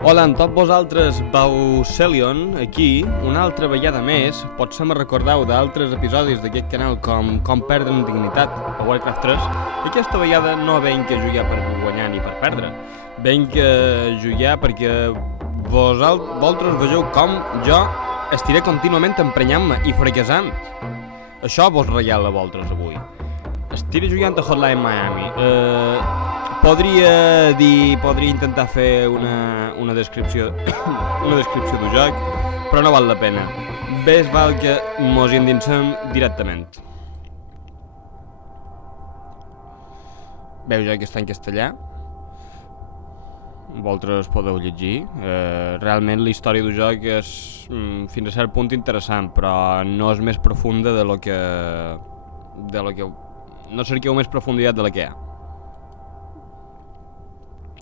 Hola, amb tot vosaltres, Baucelion, aquí, una altra vegada més. Potser me recordeu d'altres episodis d'aquest canal com Perdre en Dignitat o Warcraft 3. I aquesta vegada no venc a jugar per guanyar ni per perdre. Venc a jugar perquè vosaltres vegeu com jo estiré contínuament emprenyant-me i fracassant. Això vos regala a vosaltres avui. Estiré jugant a Hotline Miami. Podria intentar fer una descripció del joc, però no val la pena. Més val que mos hi endinsem directament. Veu ja que està en castellà. Vosaltres podeu llegir. Realment la història del joc és fins a cert punt interessant, però no és més profunda de lo que no cerqueu més profunditat de la que hi ha.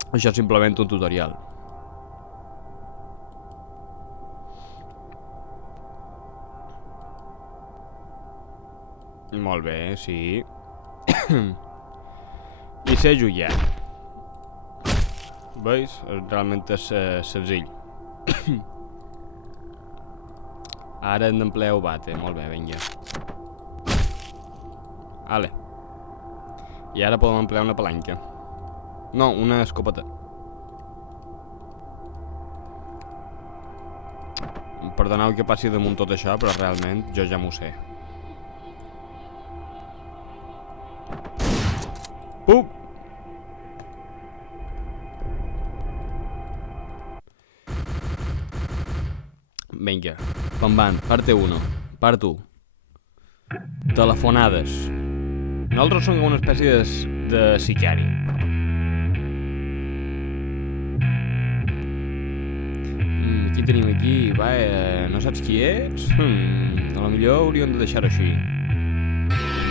Això és simplement un tutorial. Molt bé, sí. I sé jugar. Veus? Realment és senzill. Ara hem d'emplear bate. Molt bé, vinga. Vale. I ara podem emplear una palanca. No, una escopeta. Perdoneu que passi damunt tot això, però realment jo ja m'ho sé. Pup! Vinga, pam-bam, parte 1, part 1. Telefonades. Nosaltres som una espècie de sicari. Qui tenim aquí? Va, no saps qui ets? A lo millor hauríem de deixar-ho així.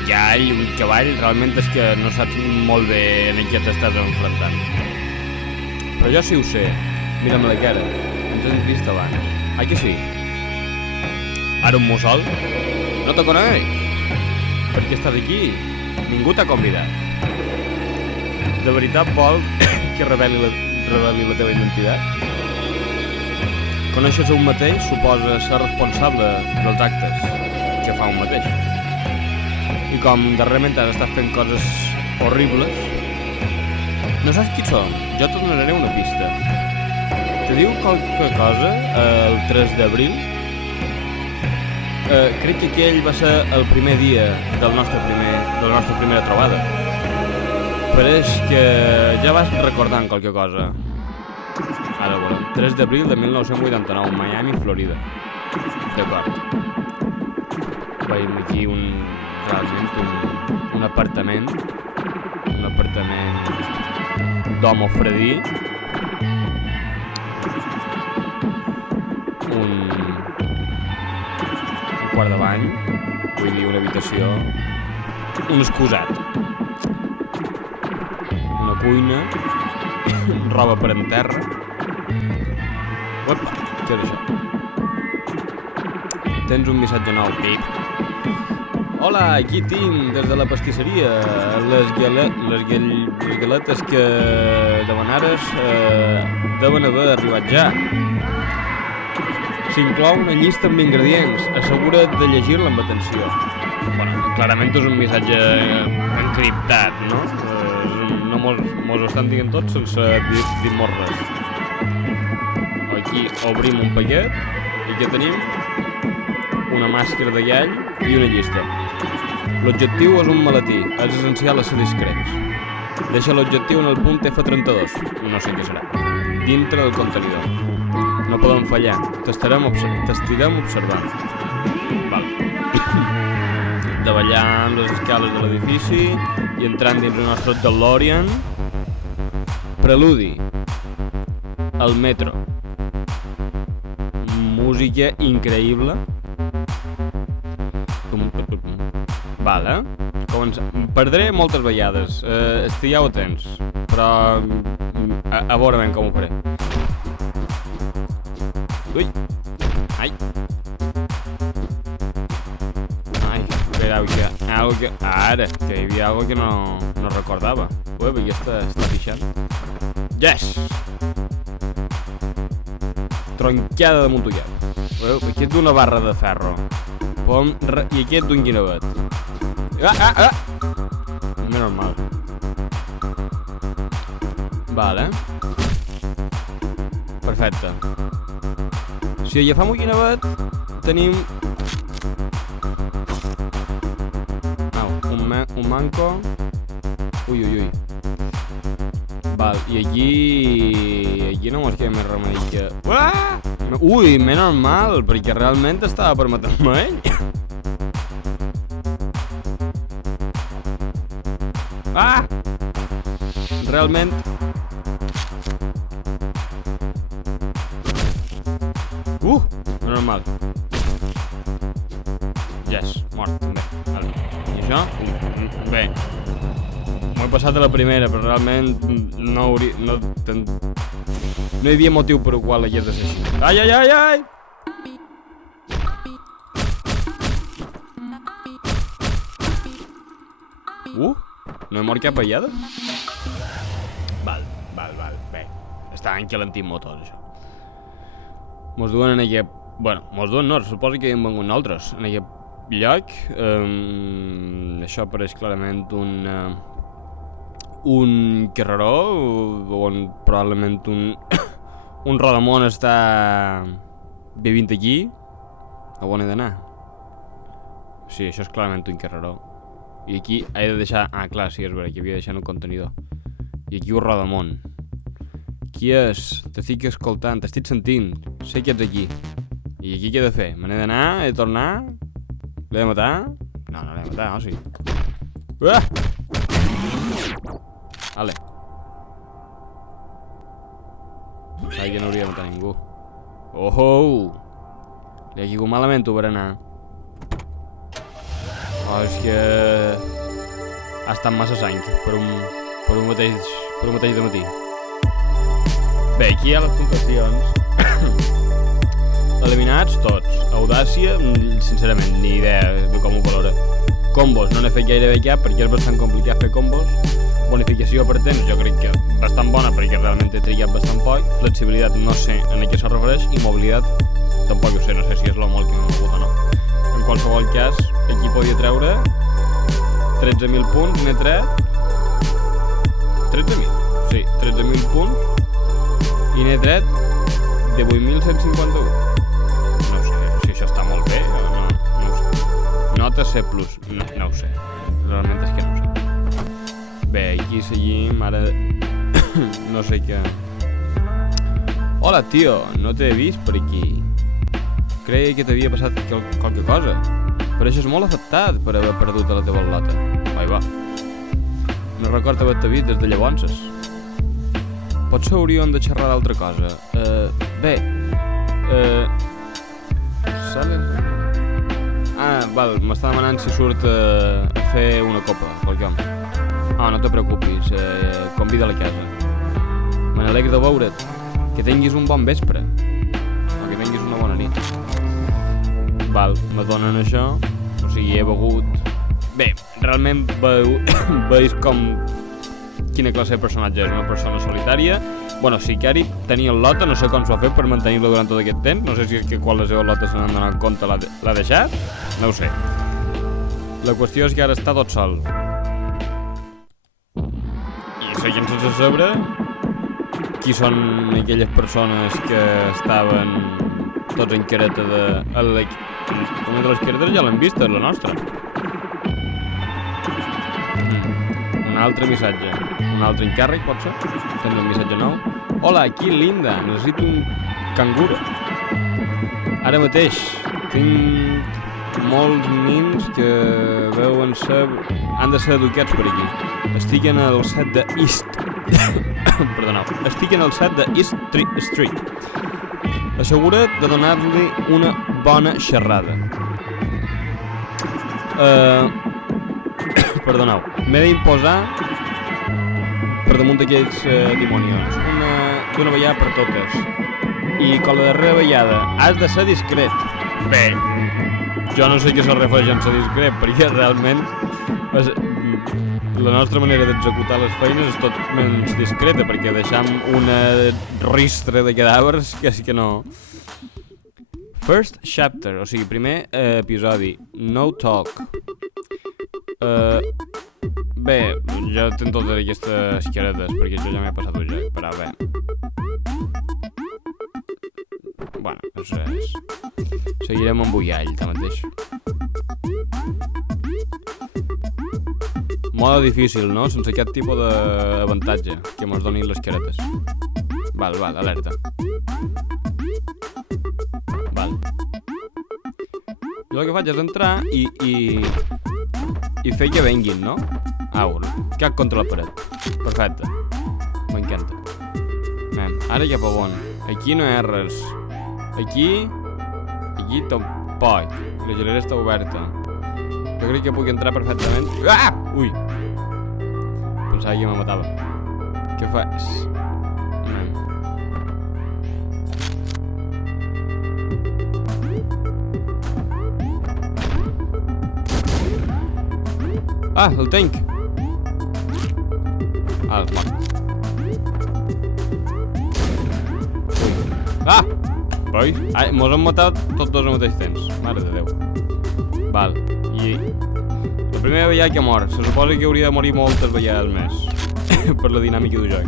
Un cavall, realment és que no saps molt bé en què t'estàs enfrontant. Però jo sí ho sé. Mira'm la cara. Ens hem vist abans. Ai que sí? Ara un mussol? No te conec. Per què estàs aquí? Ningú t'ha convidat. De veritat vol que reveli la teva identitat? Conèixer-se un mateix suposa ser responsable dels actes que fa un mateix. I com darrerament has estat fent coses horribles, no saps qui som? Jo te donaré una pista. Te diu qualque cosa el 3 d'abril? Crec que aquell va ser el primer dia de la nostra primera trobada. Pareix que ja vas recordant qualque cosa. Ara volem. 3 d'abril de 1989, Miami, Florida. D'acord. Veiem aquí un apartament. Un apartament d'home fredí. Un quart de bany. Vull dir, una habitació. Un excusat. Una cuina. Roba per en terra. Opa, què és això? Tens un missatge nou, pip. Hola, aquí tinc, des de la pastisseria, les galetes que demanares deuen haver arribat ja. S'inclou una llista amb ingredients, assegura't de llegir-la amb atenció. Bueno, clarament és un missatge encriptat, no? No mos ho estan dient tots sense dir-nos res. Aquí obrim un paquet i què tenim? Una màscara de gall i una llista. L'objectiu és un maletí, és essencial a ser discrets. Deixa l'objectiu en el punt F32, no sé què serà, dintre del contenidor. No podem fallar, t'estirem observant. Val. Davallant les escales de l'edifici i entrant dins el nostre DeLorean. Preludi. El metro. Música increïble. Vale. Perdré moltes vegades. Estigueu atents. Però a veure ben com ho faré. Ui. Ai. Ai. que algo que... Ara, que hi havia algo que no recordava. Ui, perquè està pixant. Yes! Tronquada de Montullet. Veieu? Aquí és d'una barra de ferro. I aquí és d'un guinevet. No normal. Vale. Perfecte. Si agafam un guinevet, tenim... un manco. Ui. Val, i aquí no mos queda més remei que... Ui, menys mal, perquè realment estava permetent-me ell. Realment... menys mal. Yes, mort, també. Vale. I això? Bé. M'ho he passat a la primera, però realment no hi havia motiu per el qual hagués de ser així. Ai! No he mort cap allada? Val, bé. Està encalentit motors, això. Mos duen en aquest... Bueno, mos duen no, suposo que hi hem vengut nosaltres. En aquest lloc, això apareix clarament un carreró on probablement un rodamón està vivint aquí. A on he d'anar? Sí, això és clarament un carreró. I aquí he de deixar... clar, sí, és vera, aquí havia de deixar un contenidor. I aquí un rodamón. Qui és? T'estic escoltant, t'estic sentint. Sé que ets aquí. I aquí què he de fer? Me n'he d'anar? He de tornar? L'he de matar? No l'he de matar, no? Sí. Vale. Sabe que no hauria de matar ningú. Li ha caigut malament per anar. És que... ha estat massa sang per un mateix de matí. Bé, aquí hi ha les puntuacions. Eliminats tots. Audàcia, sincerament, ni idea de com ho valora. Combos, no n'he fet gairebé cap perquè és bastant complicat fer combos. Bonificació per temps, jo crec que bastant bona perquè realment he trigat bastant poc. Flexibilitat, no sé a què se refereix. I mobilitat, tampoc ho sé, no sé si és lo molt que m'ha mogut o no. En qualsevol cas, aquí podia treure 13.000 punts, n'he tret 13.000? Sí, 13.000 punts i n'he tret 18.151. No sé si això està molt bé o no ho sé. Nota C+, no ho sé. Realment és que no ho sé. Bé, aquí seguim, ara no sé què. Hola, tio, no t'he vist per aquí. Creia que t'havia passat qualque cosa. Pareixes molt afectat per haver perdut a la teva al·lota. Vai, va. No recordo haver-te vist des de llavors. Potser hauríem de xerrar d'altra cosa. Bé. Saben? Val, m'està demanant si surt a fer una copa, qualcom. No te preocupis, convida a la casa. Me n'alegro de veure't. Que tinguis un bon vespre. O que tinguis una bona nit. Val, me donen això. O sigui, he begut... Bé, realment veus com... quina classe de personatge és, una persona solitària. Bueno, Sicari tenia el lota, no sé com s'ho ha fet per mantenir-lo durant tot aquest temps. No sé si és que quan les seves lotes se n'han donat compte l'ha deixat. No ho sé. La qüestió és que ara està tot sol. I seguint sense saber qui són aquelles persones que estaven tots en careta de... Una de les caretes ja l'hem vist, és la nostra. Un altre missatge. Un altre encàrrec, pot ser? Tens un missatge nou? Hola, aquí Linda. Necessito un canguro. Ara mateix tinc molts nins que veuen ser... han de ser educats per aquí. Estic en el set de East... Perdoneu. Estic en el set de East Street. Assegura't de donar-li una bona xerrada. Perdoneu. M'he d'imposar per damunt d'aquells dimonions. D'una vegada per totes. I com la darrera vegada, has de ser discret. Bé, Jo no sé què se refereix en ser discret, perquè realment la nostra manera d'executar les feines és tot menys discreta, perquè deixam una ristra de cadàvers que és que no... First chapter, o sigui, primer episodi, no talk. Bé, jo tinc totes aquestes caretes, perquè jo ja m'he passat el joc, però bé. Bueno, és res. Seguirem amb Bullall, tanmateix. Moda difícil, no? Sense aquest tipus d'avantatge que mos donin les caretes. Val, alerta. Val. Jo el que faig és entrar i fer que venguin, no? Au, cap contra la paret. Perfecte. M'encanta. Anem, ara cap a on? Aquí no hi ha res. Aquí tampoc. La gelera està oberta. Jo crec que puc entrar perfectament. Ah! Ui! Pensava que me matava. Què fas? Anem. Ah, el tank! Ah, el mort. Ah! Veus? Ai, mos han matat tots dos al mateix temps. Mare de Déu. Val. I la primera vegada que mor. Se suposa que hauria de morir moltes vegades més. Per la dinàmica del joc.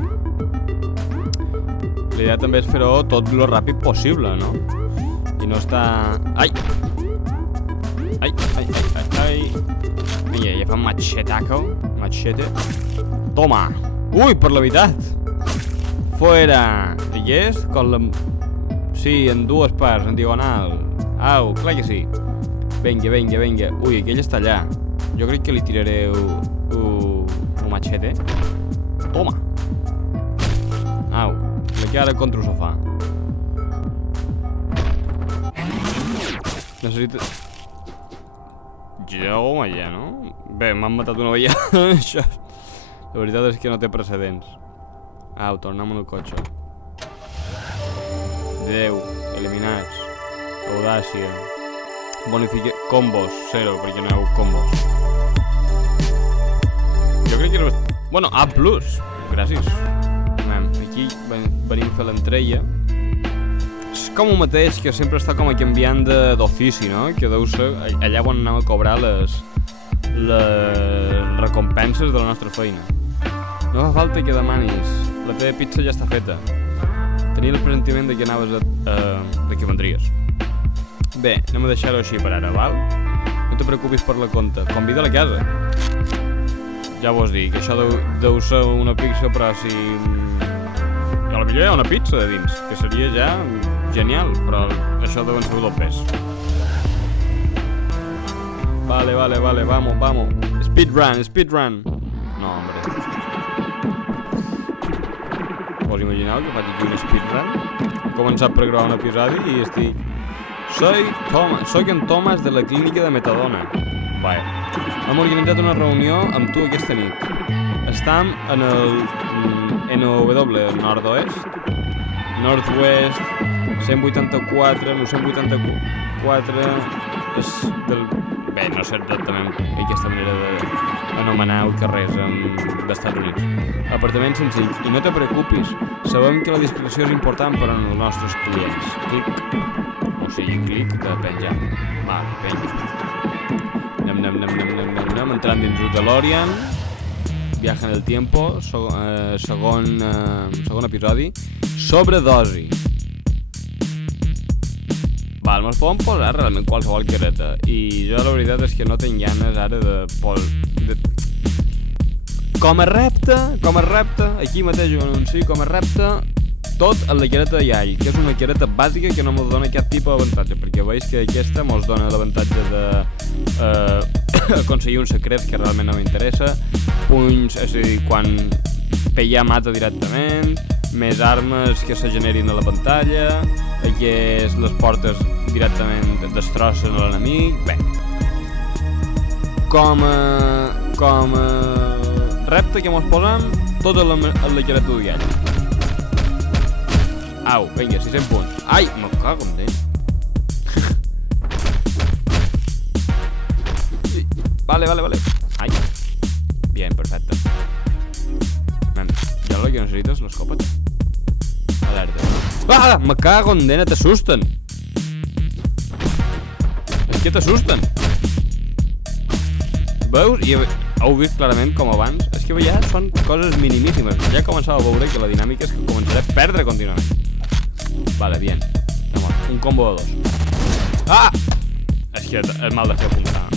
La idea també és fer-ho tot lo ràpid possible, no? I no està... Ai! Ai! Mira, ja fa un machetaco. Machete. Toma! Ui, per la veritat! Fuera! I què és? Con la... Sí, en dues parts, en diagonal. Au, clar que sí. Venga. Ui, aquell està allà. Jo crec que li tiraré un machete. Toma! Au, la cara contra el sofà. Necessito... Jo, home, ja, no? Bé, m'han matat una vegada. Això... La veritat és que no té precedents. Au, tornem al cotxe. 10, eliminats. Audàcia. Bonifique... Combos, 0, perquè no hi ha combos. Jo crec que és... Bueno, A+. Gràcies. Anem, aquí venim a fer l'entrella. És com el mateix que sempre està com a canviant d'ofici, no? Que deu ser allà on anem a cobrar les recompenses de la nostra feina. No fa falta que demanis. La teva pizza ja està feta. Tenia el presentiment de que anaves de que vendries. Bé, anem a deixar-ho així per ara, val? No te preocupis per la compta. Convida a la casa. Ja vos dic, això deu ser una pizza, però si... A la millor hi ha una pizza de dins, que seria ja genial, però això deuen ser dobles. Vale, vamos. Speedrun. No, hombre. Vos imagineu que faig aquí un speedrun? He començat per gravar un episodi i estic... Soy en Thomas de la clínica de Metadona. Vaya. Hem organitzat una reunió amb tu aquesta nit. Estam en el NW nord-oest, nord-oest, 184, no 184, és del... Bé, no sé exactament aquesta manera d'anomenar els carrers dels Estats Units. Apartament senzill. I no te preocupis, sabem que la discreció és important per als nostres clients. Clic de penjar. Vale, penja. Anem entrant dins el DeLorean. Viaje en el tiempo. Segon episodi. Sobredosi. Val, me'ls poden posar realment qualsevol careta. I jo la veritat és que no tinc ganes ara de... Com a repte, aquí mateix ho anuncio, com a repte, tot en la careta de Yall, que és una careta bàsica que no mos dona cap tipus d'avantatge, perquè veus que aquesta mos dona l'avantatge de aconseguir un secret que realment no m'interessa, punys, és a dir, quan peia mata directament, més armes que se generin a la pantalla, les portes directament destrossen a l'enemic. Bé, com a repte que mos posem tot en la careta d'Ullall. Au, vinga, 600 punts. Ai, me cago en Déu. Vale. Ai. Bien, perfecte. Ya lo que necesito es l'escopeta. Alerta. Ah! Me cago en dena, t'assusten. És que t'assusten. Veus? I heu vist clarament com abans. És que ja són coses minimíssimes. Ja començava a veure que la dinàmica és que començaré a perdre contínuament. Vale, bien. Un combo de 2. Ah! És que és mal de fer apuntar.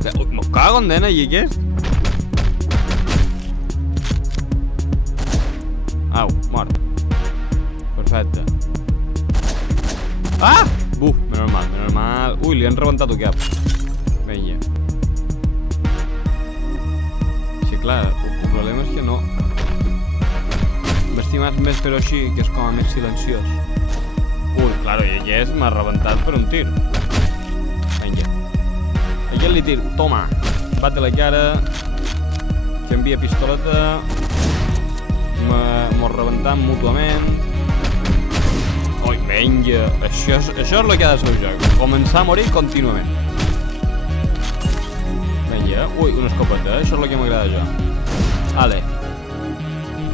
Me cago en dena, i què és? Au, mort. Perfecte. Ah! Menys mal. Ui, li han rebentat el cap. Vinga. Sí, clar, el problema és que no... M'estimes més fer-ho així, que és com a més silenciós. Ui, claro, i aquest m'ha rebentat per un tir. Vinga. Aquest li tiro. Toma. Bate la cara. Canvia pistoleta. Mos rebentam mútuament. Ui, vinga. Això és el que ha de ser el joc. Començar a morir contínuament. Vinga. Ui, una escopeta. Això és el que m'agrada a jo. Ale.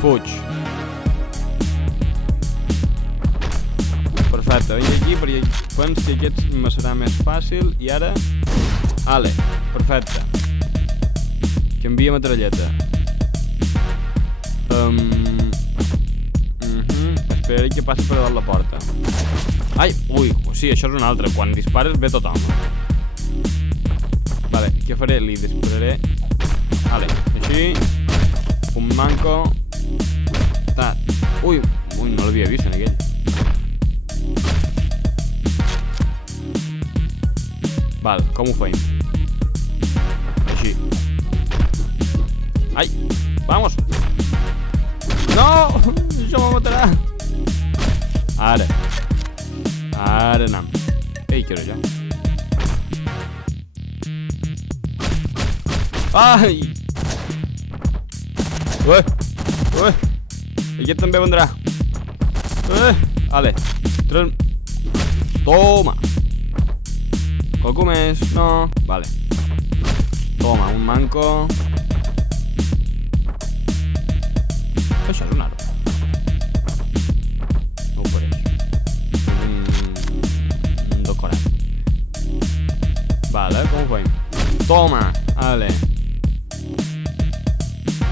Fuig. Perfecte. Vinga aquí, perquè penso que aquest me serà més fàcil. I ara... Ale. Perfecte. Canvia metralleta. Esperaré que passi per dalt la porta. Ai, ui, sí, això és un altre. Quan dispares ve tothom. Vale, què faré? Li dispararé. Vale, així. Un manco. Ui, no l'havia vist en aquell. Val, com ho feim? Així. Ai, vamos. No, això me matarà. Ara anem. Ei, què era allò? Ai! Ué! Aquest també vendrà. Ale. Toma. Qualcú més? No. Vale. Toma, un manco. Això és un arbre. No ho pareix. Un decorat. Vale, com ho feim? Toma! Ale.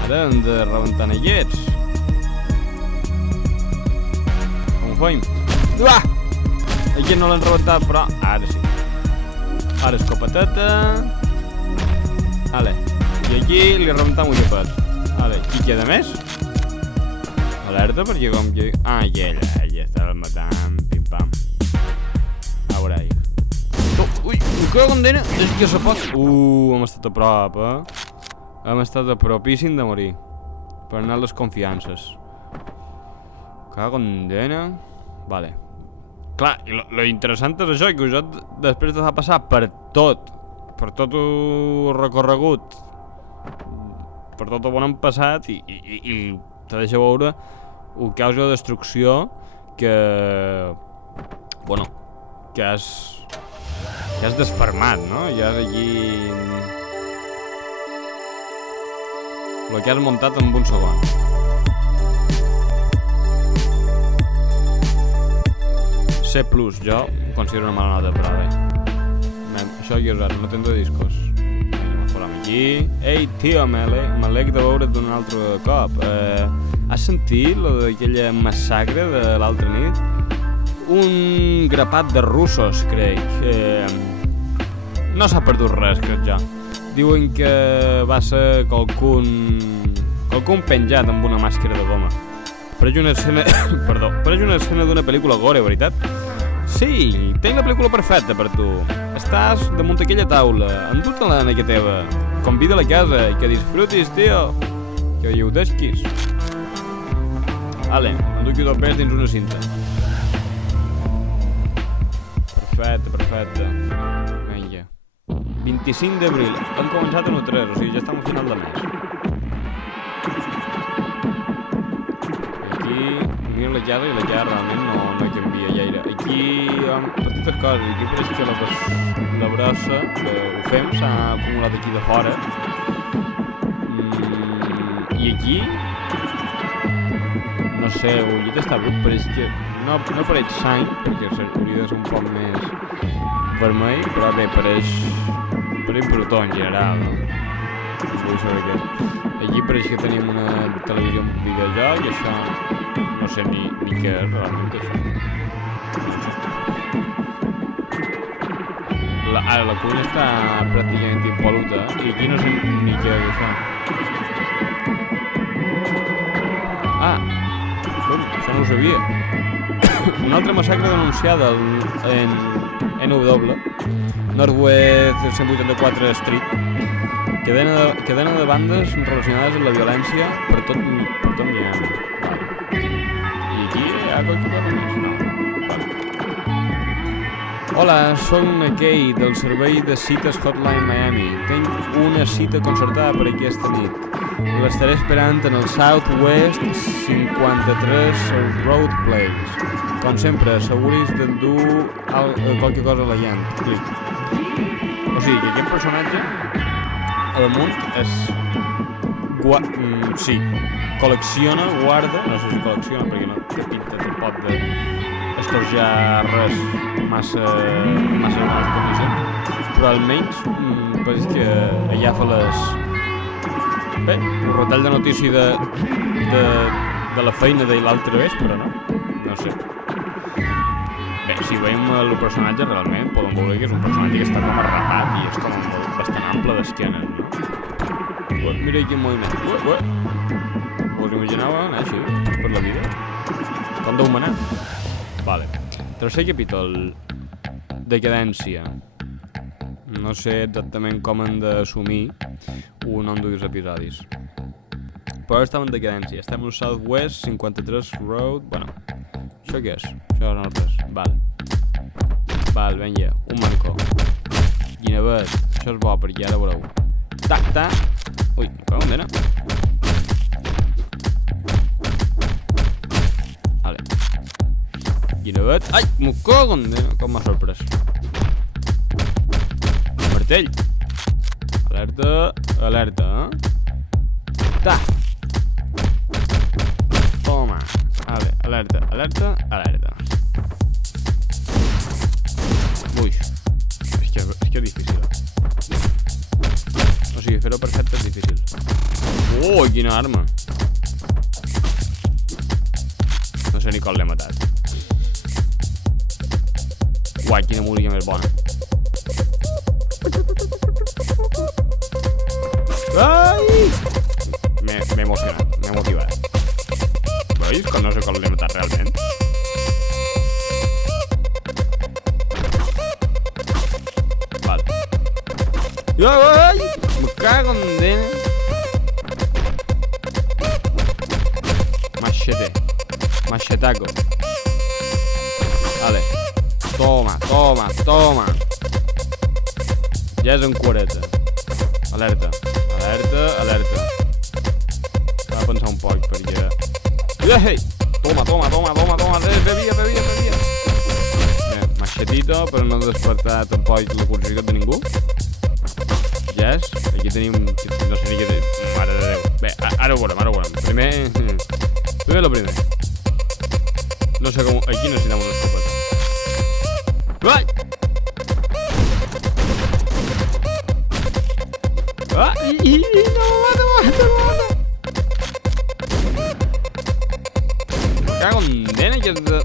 Ara hem de rebentar aquests. Com ho feim? Uah! Aquí no l'han rebentat, però ara sí. Ara escopeteta. Ale. I aquí li rebentam un llepet. Ale. I queda més? Alerta, perquè com que... Ah, ella estava matant, pim-pam. A veure, ui, que condena! És que se pot... hem estat a prop, Hem estat a propíssim de morir. Per anar a les confiances. Que condena... Vale. Clar, i lo interessant és això, que jo després de passar per tot el recorregut, per tot el bon hem passat, i te deixa veure un causa de destrucció que... Bueno, que has desfermat, no? Ja és aquí... Lo que has muntat en un segon. C+, jo considero una mala nota, però bé. Això aquí és res, no tens de discos. Aquí. Ei, tio, m'aleg de veure't d'un altre cop. Has sentit lo d'aquella massacre de l'altra nit? Un grapat de russos, crec. No s'ha perdut res, crec jo. Diuen que va ser qualcun penjat amb una màscara de goma. Pareix una escena... Perdó. Pareix una escena d'una pel·lícula gore, veritat? Sí, tenc la pel·lícula perfecta per tu. Estàs damunt aquella taula, endut-te-la en aquella teva. Convida a la casa i que disfrutis, tio. Que gaudesquis. Ale, enduc-hi dos pes dins una cinta. Perfecte. Vinga. 25 d'abril. Hem començat en el 3, o sigui, ja estem al final de mes. Aquí miro la casa i la casa realment no canvia gaire. aquí bastantes coses. Aquí pareix que la brossa que ho fem s'ha acumulat aquí de fora. I aquí no sé, el llit està brut, pareix que no pareix sang, perquè hauria de ser un poc més vermell, però bé, pareix brutó en general, no? No vull saber què. Aquí pareix que tenim una televisió amb videojoc i això no sé ni què és realment això. La cuina està pràcticament impol·luta i aquí no sé ni què és això. Ah, això no ho sabia. Una altra massacre denunciada en NW, Northwest 184 Street, cadena de bandes relacionades amb la violència per tot Miami. I aquí hi ha qualque cosa més? No. Hola, soc Kay del servei de cites Hotline Miami. Tinc una cita concertada per aquesta nit. L'estaré esperant en el Southwest 53 Road Place. Com sempre, asseguris d'endur qualque cosa a la gent. Clic. O sigui, que aquest personatge a damunt és... sí, col·lecciona, guarda... No sé si col·lecciona perquè no té pinta tampoc d'estorjar res massa bones condicions, però almenys pareix que agafa les... Bé, un retall de notícia de la feina de l'altre vespre, no? No sé. Bé, si veiem el personatge realment podem veure que és un personatge que està com arrapat i és com bastant ample d'esquenes, no? Mira quin moviment. Us imagineu anar així per la vida? Com deu manar? Vale. Tercer capítol. Decadència. No sé exactament com han d'assumir un nom dels episodis. Però estem en decadència. Estem al Southwest 53 Road... Bueno, això què és? Això no és res. Val, vinga, un manco. Guinevet. Això és bo perquè ara veureu. Ta. Ui, com dena? Vale. Guinevet. Ai, m'ho cago en dena. Com m'ha sorprès. Martell. Alerta, eh? Ta. Toma. Vale, alerta. Ui. És que és difícil. O sigui, fer-ho perfecte és difícil. Oh, quina arma. No sé ni com l'he matat. Uai, quina música més bona. Ai! M'he emocionat, m'he motivat. Veus? Com no sé com l'he matat realment. Val. Ai! Me cago en dena. Machetaco. Vale. Toma. Ja és en cureta. Alerta. S'ha de pensar un poc perquè... Ei! Toma. Bevia. Bé, machetito per no despertar tampoc la curiositat de ningú. Yes. Aquí tenim... No sé ni què... Mare de Déu. Bé, ara ho veurem. Primer lo primer. No sé com... Aquí necessitem una escopeta. Ai! Ai! No, mata! Me cago en dena que és de...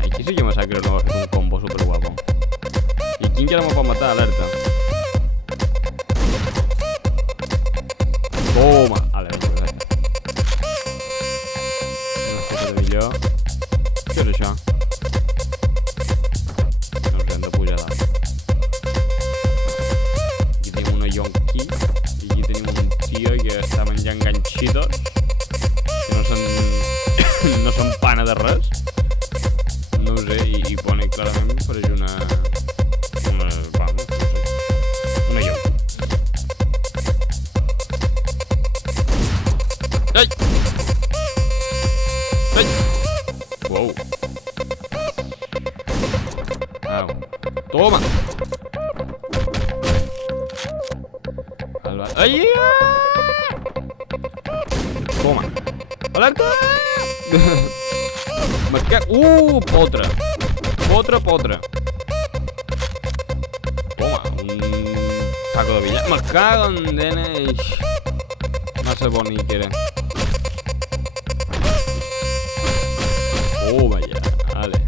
Aquí sí que massacre no va fer un combo superguapo. I aquí encara me pot matar, alerta. Toma! Vale, vinga. Una escopeta millor. Què és això? Ens hem de pujar dalt. Aquí tenim una yonqui. I aquí tenim un tio que està menjant ganxitos. Que no s'empana de res. No ho sé, i pone clarament pareix una yonqui. Au. Toma! Ai, ai, ai! Toma! Alerta! Potre! Potre! Toma, un saco de billar. Me cago en dena. Massa bonic que era. Toma ja, vale.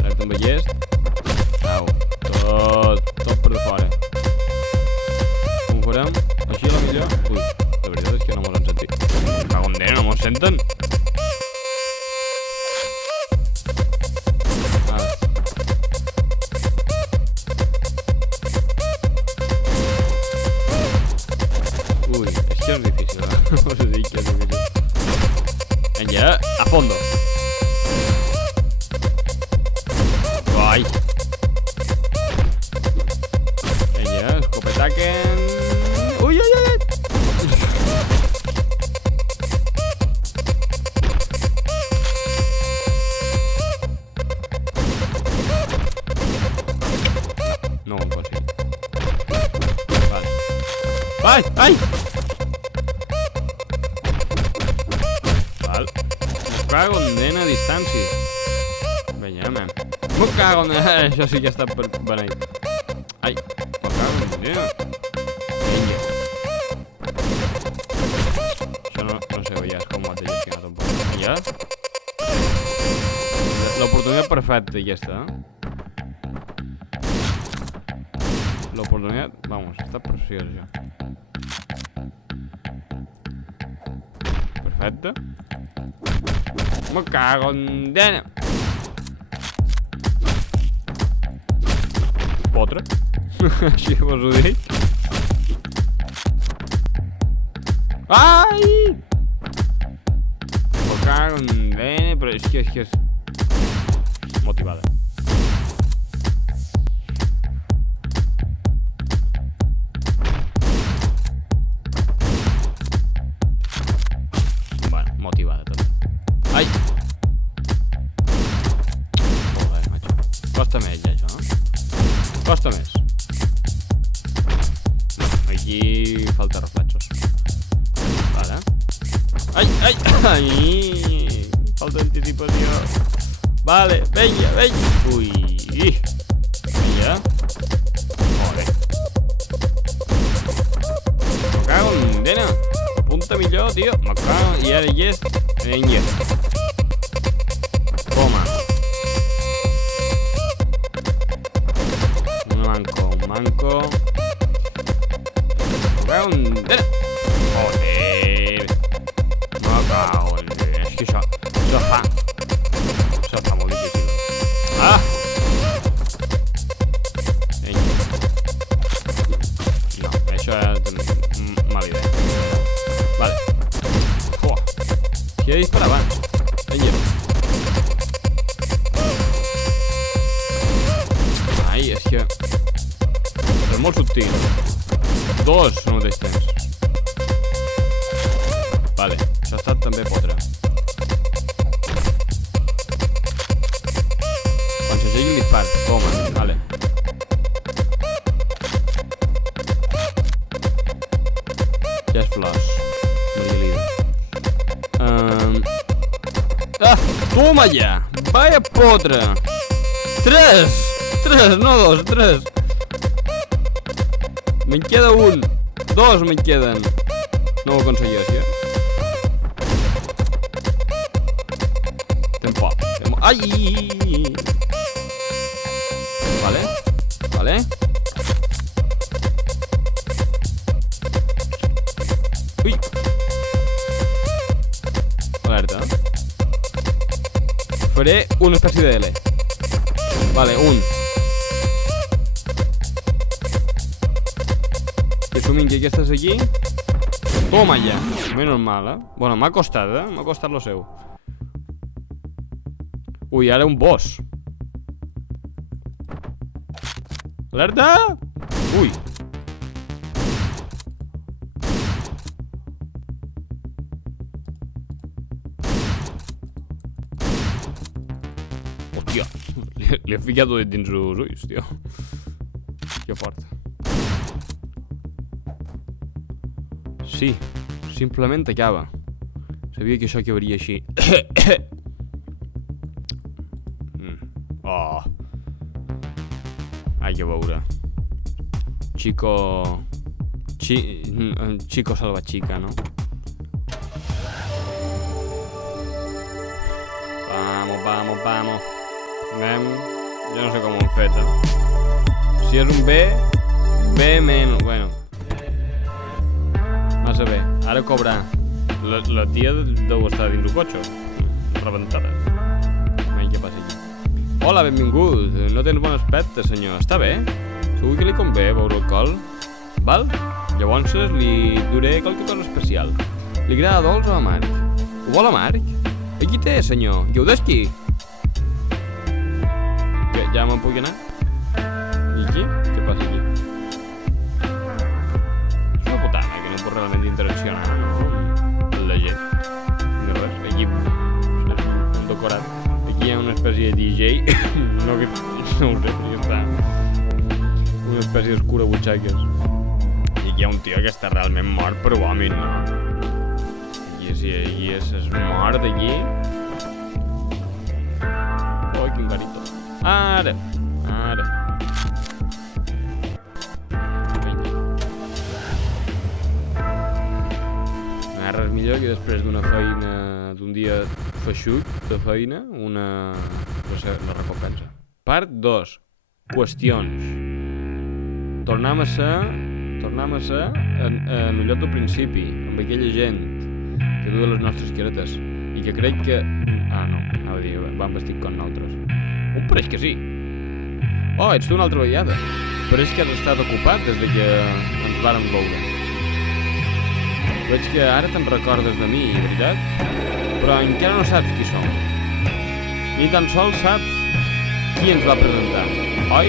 Alerta amb aquest. Au, tot per fora. Com ho farem? Així a la millor? Ui, la veritat és que no mos han sentit. Me cago en dena, no mos senten? Es difícil, ¿no? Os he dicho, es difícil. Venga, a fondo. Ay. Venga, escopetaquen. Uy, uy, uy. No ho consigo. Vale. ¡Ay! ¡Ay! Me cago en dena a distància. Vinga, man. Me cago en dena. Això sí que està beneït. Ai, me cago en dena. Vinga. Això no sé, ja és com ho has de gestionar tampoc. Ja? L'oportunitat perfecta, ja està. L'oportunitat, vamos, està preciós, això. Perfecte. Me cago en dena. Potre. Així vos ho dic. Ai! Me cago en dena, però és que és motivada. Bueno, motivada tot. Ai! Joder, macho. Costa més ja, això, no? Costa més. Aquí falta reflexos. Vale. Ai, ai, ai! Falta anticipació. Vale, venga, venga. Ui. Venga. Joder. Me cago en dena. Apunta millor, tio. Me cago. I ara hi és. Venga. Toma. Un manco. Me cago en dena. Joder. Me cago en dena. És que això fa molt difícil. Ah! Vinga. No, això és mala idea. Vale. Uah. Qui ha disparat abans? Vinga. Ai, és que... és molt subtil. Dos al mateix temps. Vale, això ha estat també fotre. Quan s'agegui el dispar. Toma, vale. Ja és flors. Ah, toma ja! Vaya potre! 3! 3, no 2, 3. Me'n queda un. 2 me'n queden. No ho aconseguiré, sí? Tempo. Ai! Vale. Vale. Ui. Alerta. Faré una espècie de L. Vale, un. I assumint que aquesta és aquí. Toma ja. Menys mal, eh? Bueno, m'ha costat, eh? M'ha costat lo seu. Ui, ara un boss. Alerta! Ui. Hòstia. Li Li he ficat el dit dins els ulls, tio. Que fort. Sí, simplement acaba. Sabia que això acabaria així. Oh. Ai, que veure. Chico salva chica, no? Vamos. Anem... Jo no sé com ho hem fet, Si és un B, B menys... Bueno. Massa bé. Ara cobrar. La tia deu estar dins el cotxe. Rebentada. Què passa aquí? Hola, benvingut. No tens bon aspecte, senyor. Està bé? Segur que li convé beure alcohol? Val? Llavors li duré qualque cosa especial. Li agrada dolç o amarg? Ho vol amarg? Aquí té, senyor. Gaudeix-qui. Ja me'n puc anar? I aquí? Què passa aquí? És una putana que no pot realment interaccionar amb la gent. No res. Aquí és un decorat. Aquí hi ha una espècie de DJ. No ho sé, aquí està una espècie d'escura butxaques. I aquí hi ha un tio que està realment mort per vòmit, no? Aquí és mort aquí. Oi, quin garito. Ara. Res millor que després d'una feina, d'un dia feixut de feina, la recompensa. Part 2. Qüestions. Tornem a ser en el lloc del principi, amb aquella gent que du les nostres caretes i que crec que... no, anava a dir, van vestit com nosaltres. Pareix que sí. Oh, ets tu una altra vegada. Pareix que has estat ocupat des de que ens vàrem veure. Veig que ara te'n recordes de mi, veritat? Però encara no saps qui som. Ni tan sols saps qui ens va presentar, oi?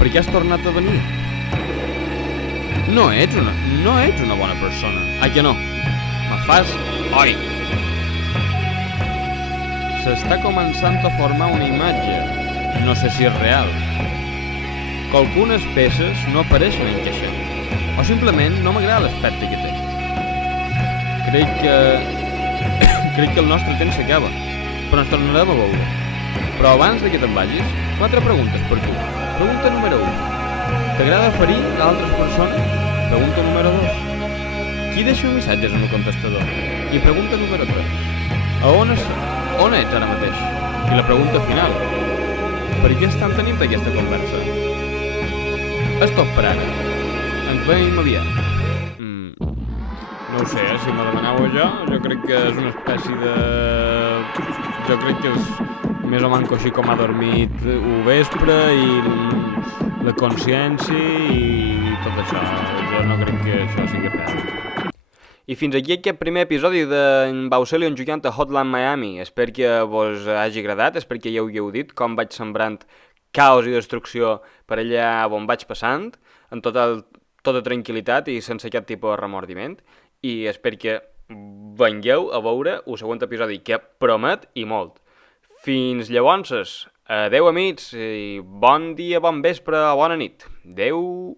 Per què has tornat a venir? No ets una bona persona. Que no? Me fas... Oi! S'està començant a formar una imatge. No sé si és real. Que algunes peces no apareixen encaixant. O simplement no m'agrada l'aspecte que té. Crec que el nostre temps s'acaba, però ens tornarem a veure. Però abans de que te'n vagis, 4 preguntes per tu. Pregunta número 1. T'agrada ferir a altres persones? Pregunta número 2. Qui deixa missatges en el contestador? I pregunta número 3. On ets ara mateix? I la pregunta final. Per què estan tenint aquesta conversa? És tot per ara. Ens veiem aviat. No ho sé, si me demanàveu jo crec que és una espècie de... Jo crec que és més o menys així com ha dormit el vespre i la consciència i tot això. Jo no crec que això sigui real. I fins aquí aquest primer episodi d'en Baucelion jugant a Hotline Miami. Espero que vos hagi agradat, espero que ja ho hagueu dit, com vaig sembrant caos i destrucció per allà on vaig passant, en tota tranquil·litat i sense cap tipus de remordiment. I espero que vengueu a veure el següent episodi, que promet i molt. Fins llavors, adeu amics, i bon dia, bon vespre o bona nit. Adeu!